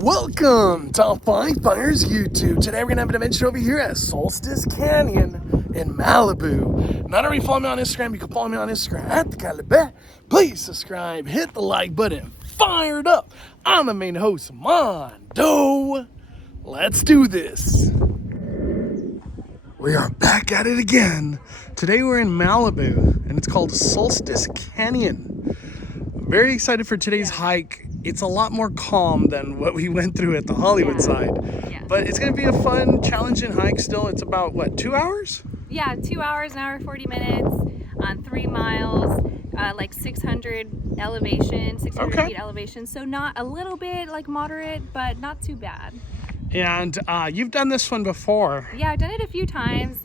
Welcome to Five Fires YouTube. Today we're gonna have an adventure over here at Solstice Canyon in Malibu. Not already follow me on Instagram, you can follow me on Instagram at the Keller Blvd. Please subscribe, hit the like button, fire it up. I'm the main host, Mondo. Let's do this. We are back at it again. Today we're in Malibu and it's called Solstice Canyon. I'm very excited for today's hike. It's a lot more calm than what we went through at the Hollywood side. Yeah. But it's going to be a fun, challenging hike still. It's about, what, 2 hours? Yeah, 2 hours, an hour, 40 minutes on 3 miles, like 600 elevation, 600 feet elevation. So not a little bit like moderate, but not too bad. And you've done this one before. Yeah, I've done it a few times.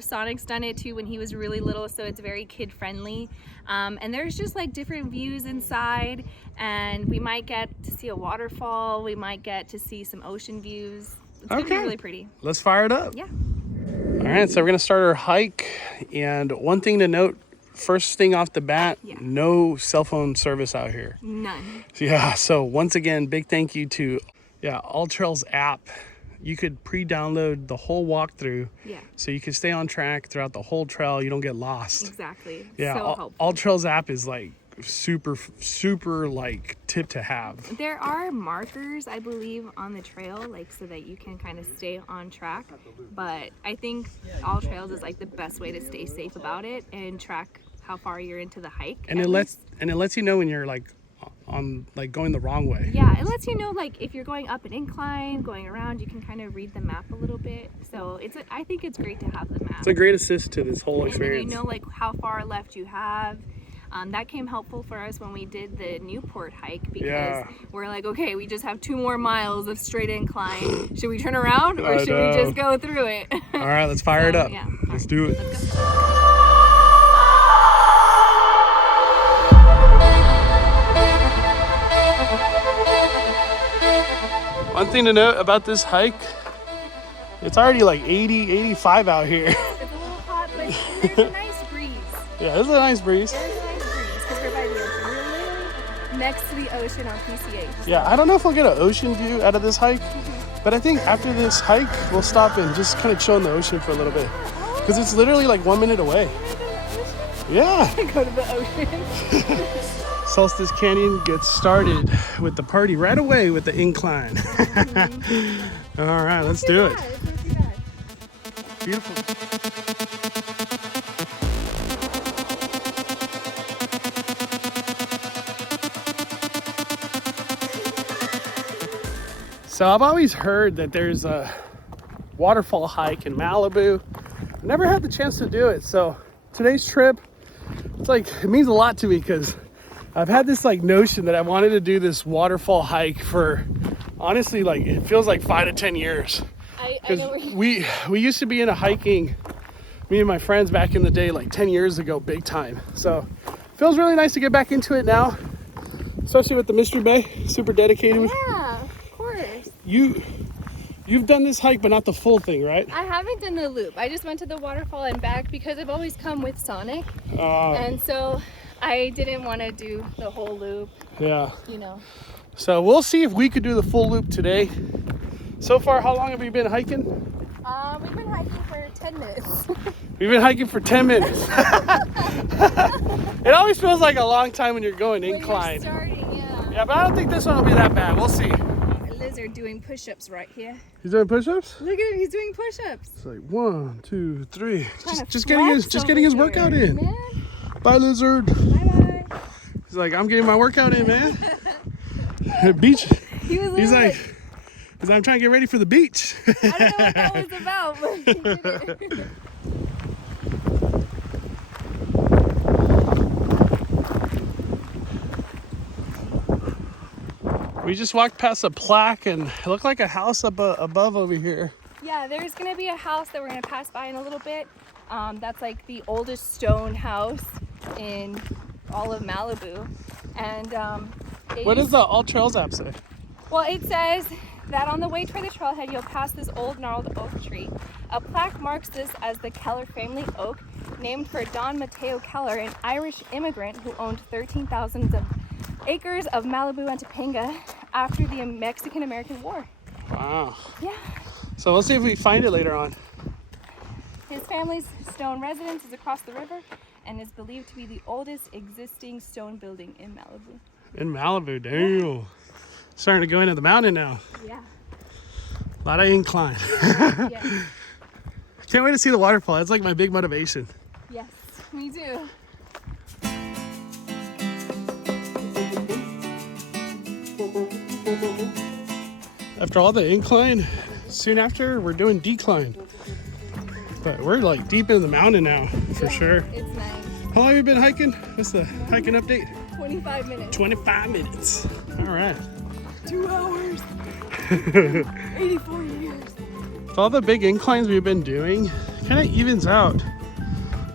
Sonic's done it too when he was really little, so it's very kid friendly. And there's just like different views inside, and we might get to see a waterfall, we might get to see some ocean views. It's gonna be really pretty. Let's fire it up. Yeah. All right, so we're gonna start our hike. And one thing to note, first thing off the bat, no cell phone service out here. None. Yeah, so once again, big thank you to alltrails app. You could pre-download the whole walkthrough, so you can stay on track throughout the whole trail. You don't get lost. Exactly. Yeah, so helpful. alltrails app is like super like tip to have. There are markers, I believe, on the trail, like so that you can kind of stay on track. But I think alltrails is like the best way to stay safe about it and track how far you're into the hike. And it lets you know when you're like on like going the wrong way. Yeah, it lets you know like if you're going up an incline, going around, you can kind of read the map a little bit. So I think it's great to have the map. It's a great assist to this whole experience. And you know like how far left you have. That came helpful for us when we did the Newport hike, because we're like, okay, we just have 2 more miles of straight incline. Should we turn around or should we just go through it? All right, let's fire it up. Yeah. Let's do it. Let's go. One thing to note about this hike, it's already like 80, 85 out here. It's a little hot, but there's a nice breeze. Yeah, there's a nice breeze. There's a nice breeze because we're by the ocean. We're literally next to the ocean on PCH. Yeah, I don't know if we'll get an ocean view out of this hike, but I think after this hike, we'll stop and just kind of chill in the ocean for a little bit. Because it's literally like 1 minute away. Yeah. Go to the ocean. Solstice Canyon gets started with the party right away with the incline. All right, let's do it. Beautiful. So I've always heard that there's a waterfall hike in Malibu. I never had the chance to do it. So today's trip, it means a lot to me because I've had this like notion that I wanted to do this waterfall hike for, honestly, like it feels like 5 to 10 years. I know we used to be into hiking, me and my friends back in the day, like 10 years ago, big time. So it feels really nice to get back into it now, especially with the Mystery Bay, super dedicated. Yeah, of course. You've done this hike, but not the full thing, right? I haven't done the loop. I just went to the waterfall and back because I've always come with Sonic, and so I didn't want to do the whole loop. Yeah. You know. So we'll see if we could do the full loop today. So far, how long have we been hiking? We've been hiking for 10 minutes. We've been hiking for 10 minutes. It always feels like a long time when you're going incline. When you're starting, yeah, but I don't think this one will be that bad. We'll see. A lizard doing push-ups right here. He's doing push-ups? Look at him, he's doing push-ups. It's like 1, 2, 3. Just getting his workout in. Man. Bye, lizard. Bye-bye. He's like, I'm getting my workout in, man. Beach. He's like, I'm trying to get ready for the beach. I don't know what that was about, but he did it. We just walked past a plaque and it looked like a house above over here. Yeah, there's going to be a house that we're going to pass by in a little bit. That's like the oldest stone house in all of Malibu. And what does the alltrails app say? Well, it says that on the way toward the trailhead, you'll pass this old gnarled oak tree. A plaque marks this as the Keller family oak, named for Don Mateo Keller, an Irish immigrant who owned 13,000 acres of Malibu and Topanga after the Mexican-American War. Wow. Yeah. So we'll see if we find it later on. His family's stone residence is across the river and is believed to be the oldest existing stone building in Malibu. In Malibu, damn. Starting to go into the mountain now. Yeah. A lot of incline. Yes. Can't wait to see the waterfall. It's like my big motivation. Yes, me too. After all the incline, soon after we're doing decline. But we're like deep in the mountain now, for sure. It's nice. How long have you been hiking? What's the hiking update? 25 minutes. 25 minutes. All right. 2 hours. 84 years. With all the big inclines we've been doing, kind of evens out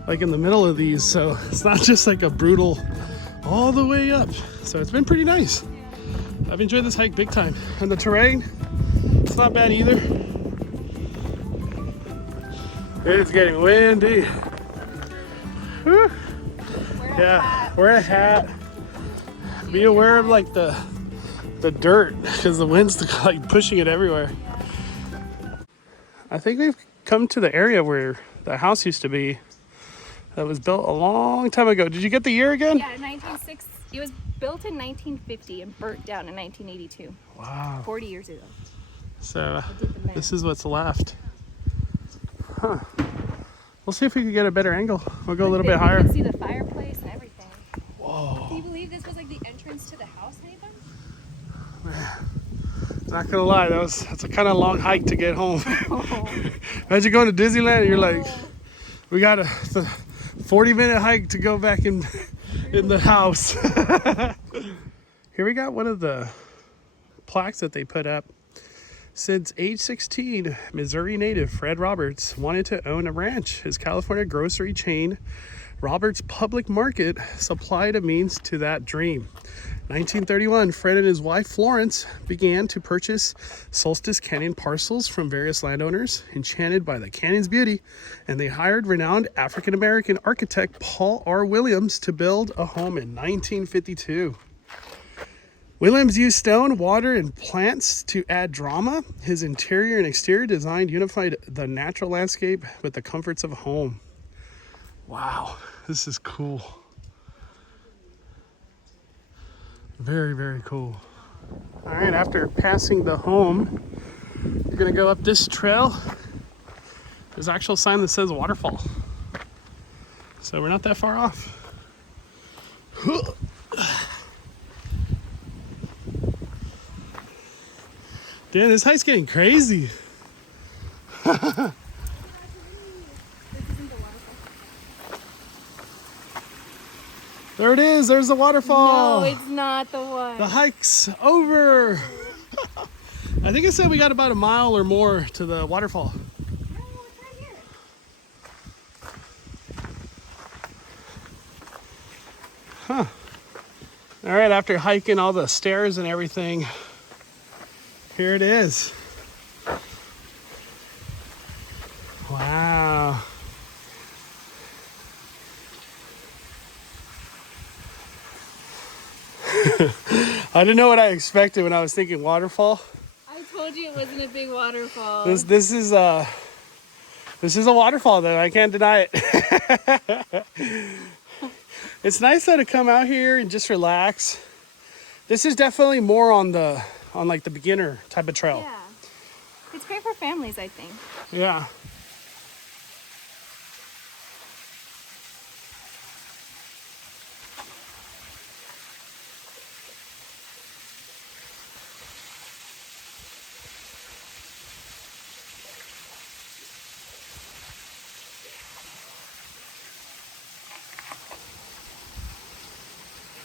like in the middle of these. So it's not just like a brutal all the way up. So it's been pretty nice. I've enjoyed this hike big time. And the terrain, it's not bad either. It's getting windy. Whew. Wear a hat. Be aware of like the dirt because the wind's like pushing it everywhere. I think we've come to the area where the house used to be that was built a long time ago. Did you get the year again? Yeah, 1960. It was built in 1950 and burnt down in 1982. Wow. 40 years ago. So this is what's left. Huh. We'll see if we can get a better angle. We'll go a little bit higher. You can see the fireplace and everything. Whoa. Do you believe this was like the entrance to the house, Nathan? Not gonna lie, that's a kind of long hike to get home. Oh. Imagine going to Disneyland and you're like, we got a 40-minute hike to go back in the house. Here we got one of the plaques that they put up. Since age 16, Missouri native Fred Roberts wanted to own a ranch. His California grocery chain, Roberts Public Market, supplied a means to that dream. 1931, Fred and his wife Florence began to purchase Solstice Canyon parcels from various landowners, enchanted by the canyon's beauty, and they hired renowned African-American architect Paul R. Williams to build a home in 1952. Williams used stone, water, and plants to add drama. His interior and exterior design unified the natural landscape with the comforts of home. Wow, this is cool. Very, very cool. All right, after passing the home, you're gonna go up this trail. There's an actual sign that says waterfall. So we're not that far off. Damn, this hike's getting crazy. There it is, there's the waterfall. No, it's not the one. The hike's over. I think it said we got about a mile or more to the waterfall. No, it's right here. Huh. All right, after hiking all the stairs and everything, here it is. Wow. I didn't know what I expected when I was thinking waterfall. I told you it wasn't a big waterfall. This is a waterfall though. I can't deny it. It's nice though to come out here and just relax. This is definitely more on like the beginner type of trail. Yeah. It's great for families, I think. Yeah.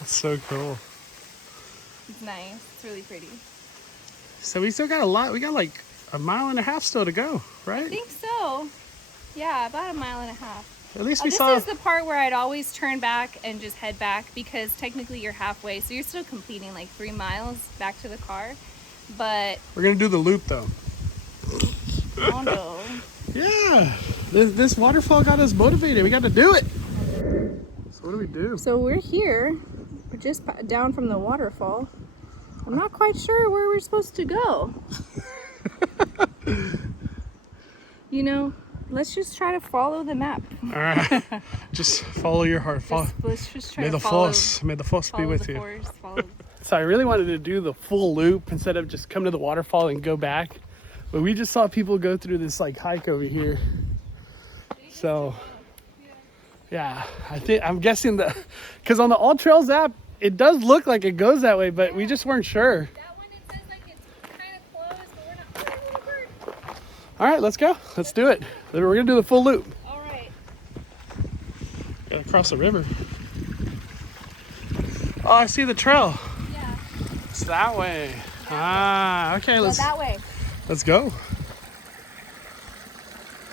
That's so cool. It's nice. It's really pretty. So we still got a lot. We got like a mile and a half still to go, right? I think so. Yeah, about a mile and a half. At least we This saw. is the part where I'd always turn back and just head back because technically you're halfway. So you're still completing like 3 miles back to the car. But We're gonna do the loop though. oh no. Yeah, this waterfall got us motivated. We got to do it. So what do we do? So we're here. We're just down from the waterfall. I'm not quite sure where we're supposed to go. You know, let's just try to follow the map. All right. Just follow your heart. Let's just try May to the force be with you. So I really wanted to do the full loop instead of just come to the waterfall and go back. But we just saw people go through this like hike over here. So yeah, I'm guessing that because on the alltrails app, it does look like it goes that way, but we just weren't sure. That one, it says like it's kind of closed, but we're not sure. All right, let's go. Let's do it. We're gonna do the full loop. All right. Gotta cross the river. Oh, I see the trail. Yeah. It's that way. Ah, okay. Go that way. Let's go.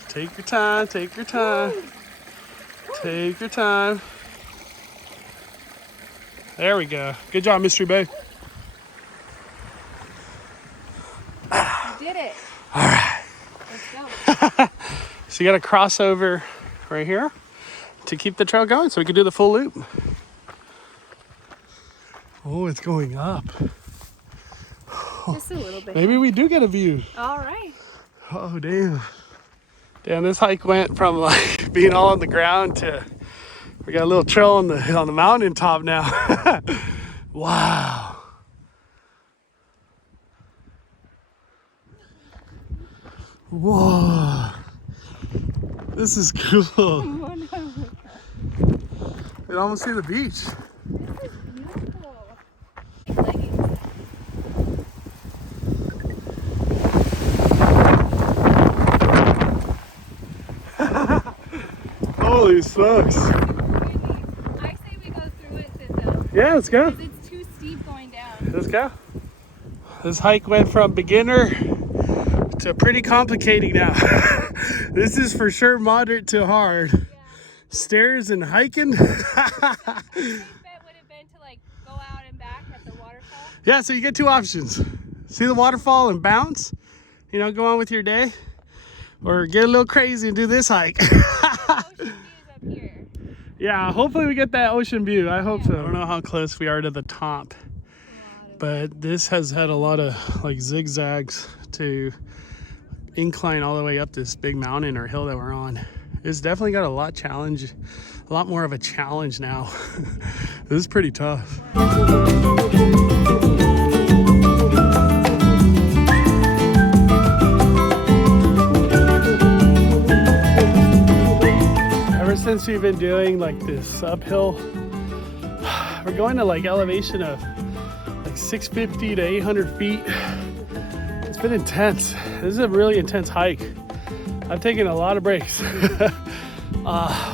Take your time. Take your time. Take your time. There we go. Good job, Mystery Bay. You did it. All right. Let's go. So you got to cross over right here to keep the trail going so we can do the full loop. Oh, it's going up. Just a little bit. Maybe we do get a view. All right. Oh, damn. Damn, this hike went from like being all on the ground to we got a little trail on the mountain top now. Wow. Whoa. This is cool. Oh, no. You can almost see the beach. This is beautiful. Leggings. Holy smokes. I say we go through it though. Yeah, let's go. Because it's too steep going down. Let's go. This hike went from beginner to pretty complicating now. This is for sure moderate to hard. Yeah. Stairs and hiking. I think that would have been to like go out and back at the waterfall. Yeah, so you get two options. See the waterfall and bounce, you know, go on with your day. Or get a little crazy and do this hike. Ocean views up here. Yeah, hopefully we get that ocean view. I hope so. I don't know how close we are to the top, but this has had a lot of like zigzags to incline all the way up this big mountain or hill that we're on. It's definitely got a lot more of a challenge now. This is pretty tough. Ever since we've been doing like this uphill, we're going to like elevation of like 650 to 800 feet. It's been intense. This is a really intense hike. I've taken a lot of breaks.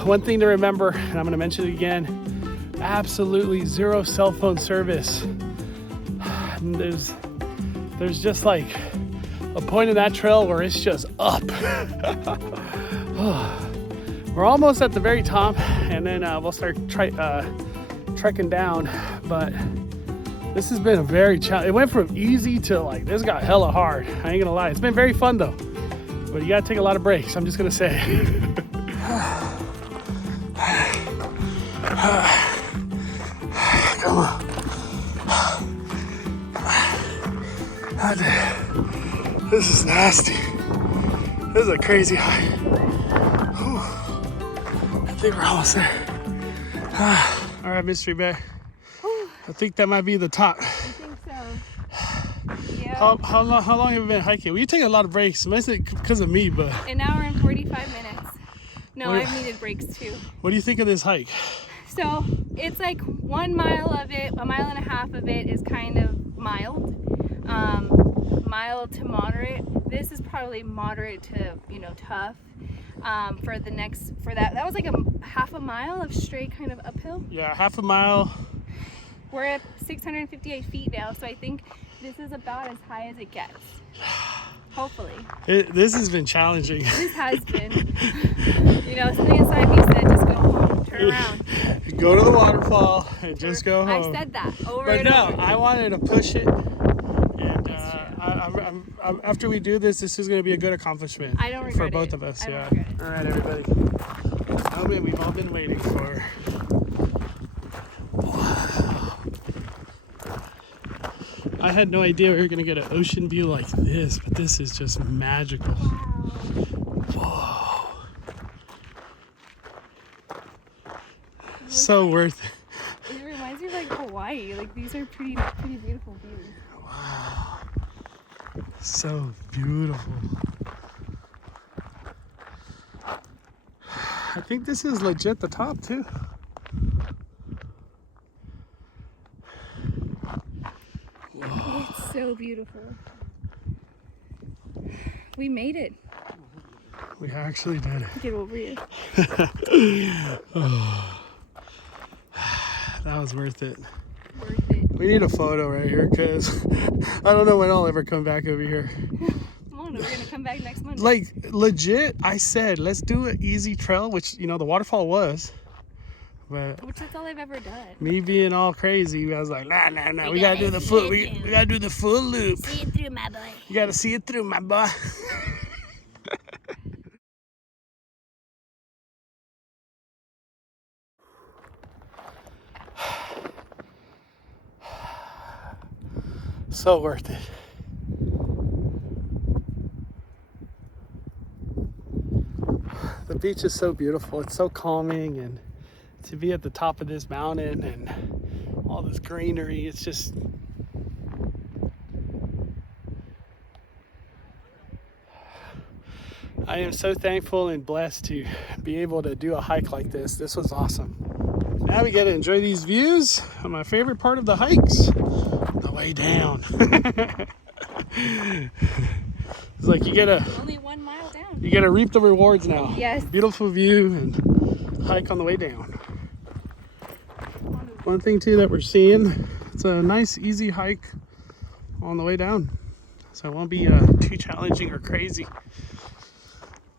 One thing to remember, and I'm gonna mention it again, absolutely zero cell phone service. And there's just like a point in that trail where it's just up. We're almost at the very top, and then we'll start trekking down. But this has been a very challenging. It went from easy to like this got hella hard. I ain't gonna lie. It's been very fun though, but you gotta take a lot of breaks. I'm just gonna say. Come on. This is nasty. This is a crazy hike. I think we're almost there. All right, Mystery Bay. I think that might be the top. I think so. Yeah. How long have you been hiking? Well, you take a lot of breaks, mostly because of me, but. An hour and 45 minutes. No, What- I've needed breaks too. What do you think of this hike? So it's like 1 mile of it, 1.5 miles of it is kind of mild, mild to moderate. This is probably moderate to, you know, tough. For that was like a half a mile of straight kind of uphill. Yeah, half a mile. We're at 658 feet now, so I think this is about as high as it gets. Hopefully. This has been challenging. This has been. You know, something inside me said, just go home, turn around. Go to the waterfall and just go home. I said that over But and no, over. I wanted to push it. And after we do this is going to be a good accomplishment. I don't regret for both it. of us. I don't Yeah. regret it. All right, everybody. The moment we've all been waiting for. Wow. I had no idea we were gonna get an ocean view like this, but this is just magical. Whoa. So worth it. It reminds me of like Hawaii. Like these are pretty beautiful views. Wow. So beautiful. I think this is legit the top too. It's so beautiful. We made it. We actually did it. Get over here. Oh, that was worth it. Worth it. We need a photo right here because I don't know when I'll ever come back over here. Oh no, we're gonna come back next Monday. Like legit, I said let's do an easy trail, which you know the waterfall was, but Which is all I've ever done. me being all crazy, I was like, nah, we gotta do the full, we gotta do the full loop. See it through, my boy. You gotta see it through, my boy. So worth it. The beach is so beautiful. It's so calming, and to be at the top of this mountain and all this greenery, it's just I am so thankful and blessed to be able to do a hike like this. This was awesome. Now we get to enjoy these views on my favorite part of the hikes, the way down. It's like you get to Only 1 mile down. you get to reap the rewards now. Yes. Beautiful view and hike on the way down. One thing too that we're seeing, it's a nice easy hike on the way down, so it won't be too challenging or crazy.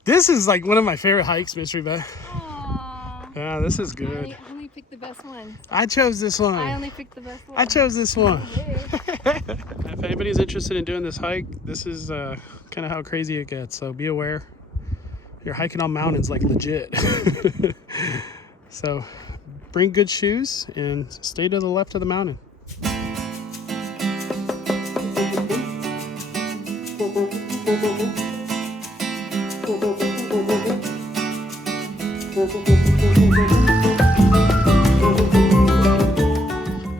This is like one of my favorite hikes, Mystery Beth. Aww. Yeah, this is good. I only picked the best one. I chose this one. I only picked the best one. I chose this one. Yeah. If anybody's interested in doing this hike, this is kind of how crazy it gets, so be aware. You're hiking on mountains like legit. So bring good shoes and stay to the left of the mountain.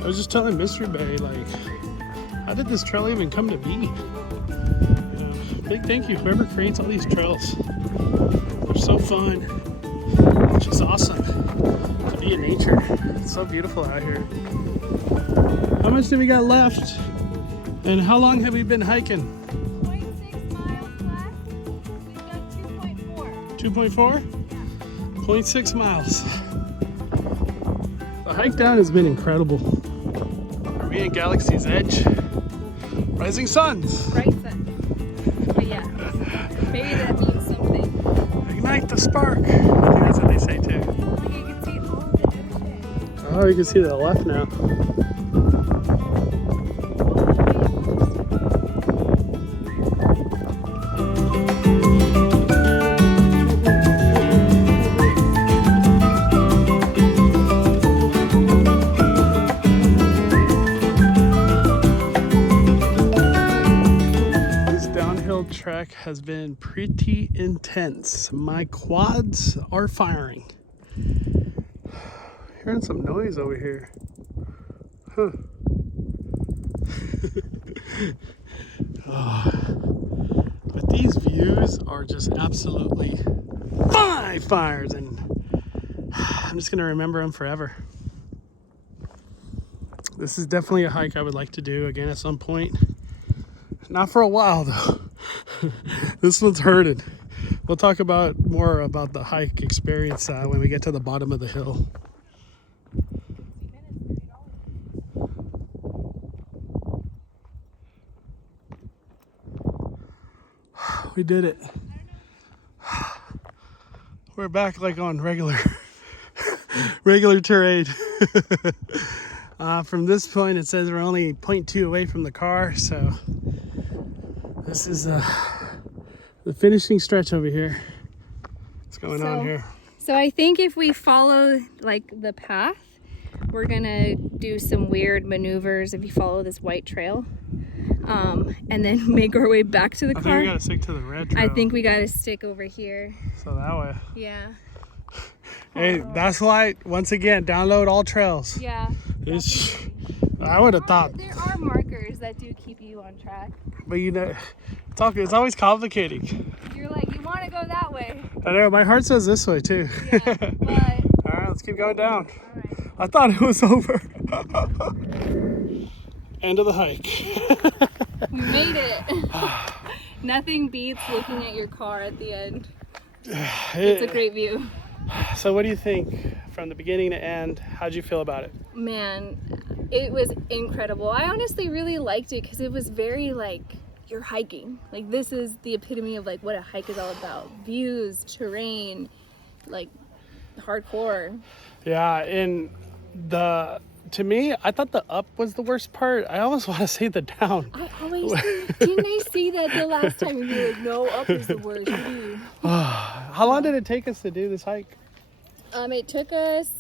I was just telling Mystery Bay, like, how did this trail even come to be? Big thank you whoever creates all these trails. They're so fun. It's just awesome to be in nature. It's so beautiful out here. How much do we got left? And how long have we been hiking? 0.6 miles left. We've got 2.4. 2.4? 0.6 miles. The hike down has been incredible. Are we in Galaxy's Edge? Rising suns. Right then. But yeah, maybe that means something. Ignite the spark. I think that's what they say too. Look, you can see all of the ocean. Oh, you can see to the left now. Trek has been pretty intense. My quads are firing. Hearing some noise over here. Huh. Oh. But these views are just absolutely fires, and I'm just gonna remember them forever. This is definitely a hike I would like to do again at some point. Not for a while though. This one's hurting. We'll talk about more about the hike experience when we get to the bottom of the hill. We did it. We're back like on regular terrain. From this point it says we're only 0.2 away from the car, so this is the finishing stretch over here. What's going on here? So I think if we follow like the path, we're gonna do some weird maneuvers if you follow this white trail, and then make our way back to the car. I think we gotta stick to the red trail. I think we gotta stick over here. So that way. Yeah. Hey, that's why, once again, download AllTrails. Yeah. I would have thought. There are markers that do keep you on track. But you know, it's always complicating. You're like, you want to go that way. I know, my heart says this way too. Yeah, but... All right, let's keep going down. All right. I thought it was over. End of the hike. We made it. Nothing beats looking at your car at the end. It's a great view. So what do you think from the beginning to end? How'd you feel about it? Man, it was incredible. I honestly really liked it because it was very like, you're hiking. Like, this is the epitome of like what a hike is all about. Views, terrain, like hardcore. Yeah, and to me, I thought the up was the worst part. I almost want to say the down. I always didn't I see that the last time and you were like, no, up is the worst. How long did it take us to do this hike? It took us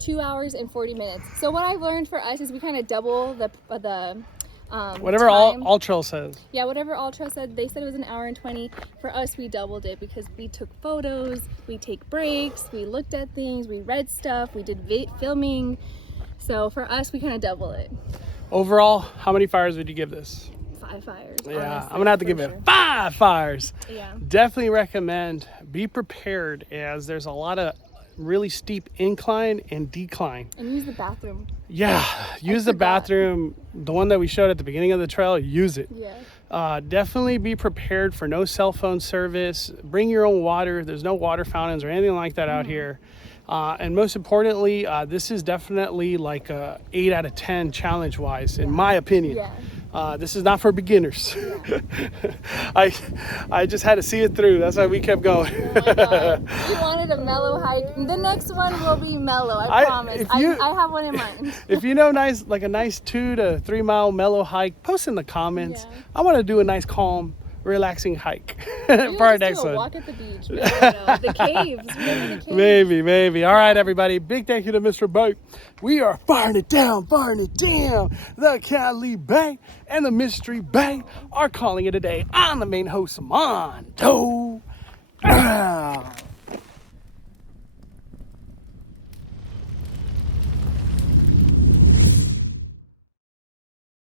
2 hours and 40 minutes. So what I've learned for us is we kind of double the whatever time. AllTrails says. Yeah, whatever AllTrails said, they said it was an hour and 20. For us, we doubled it because we took photos, we take breaks, we looked at things, we read stuff, we did filming. So for us, we kind of double it. Overall, how many fires would you give this? 5 fires. Yeah, honestly, I'm gonna have to give sure. it 5 fires. Yeah. Definitely recommend, be prepared, as there's a lot of really steep incline and decline. And use the bathroom. Yeah, use the bathroom, the one that we showed at the beginning of the trail, use it. Yeah. Definitely be prepared for no cell phone service. Bring your own water. There's no water fountains or anything like that out here. And most importantly, this is definitely like a 8 out of 10 challenge wise, in my opinion. Yeah. This is not for beginners. I just had to see it through. That's why we kept going. Oh my God. We wanted a mellow hike. The next one will be mellow, I promise. I have one in mind. If you know a nice 2 to 3 mile mellow hike, post in the comments. Yeah. I want to do a nice, calm, relaxing hike for our next one. Walk at the beach. The caves. Remember the caves? Maybe. All right, everybody. Big thank you to Mr. Boat. We are firing it down. The Cali Bay and the Mystery Bay are calling it a day. I'm the main host, Mondo.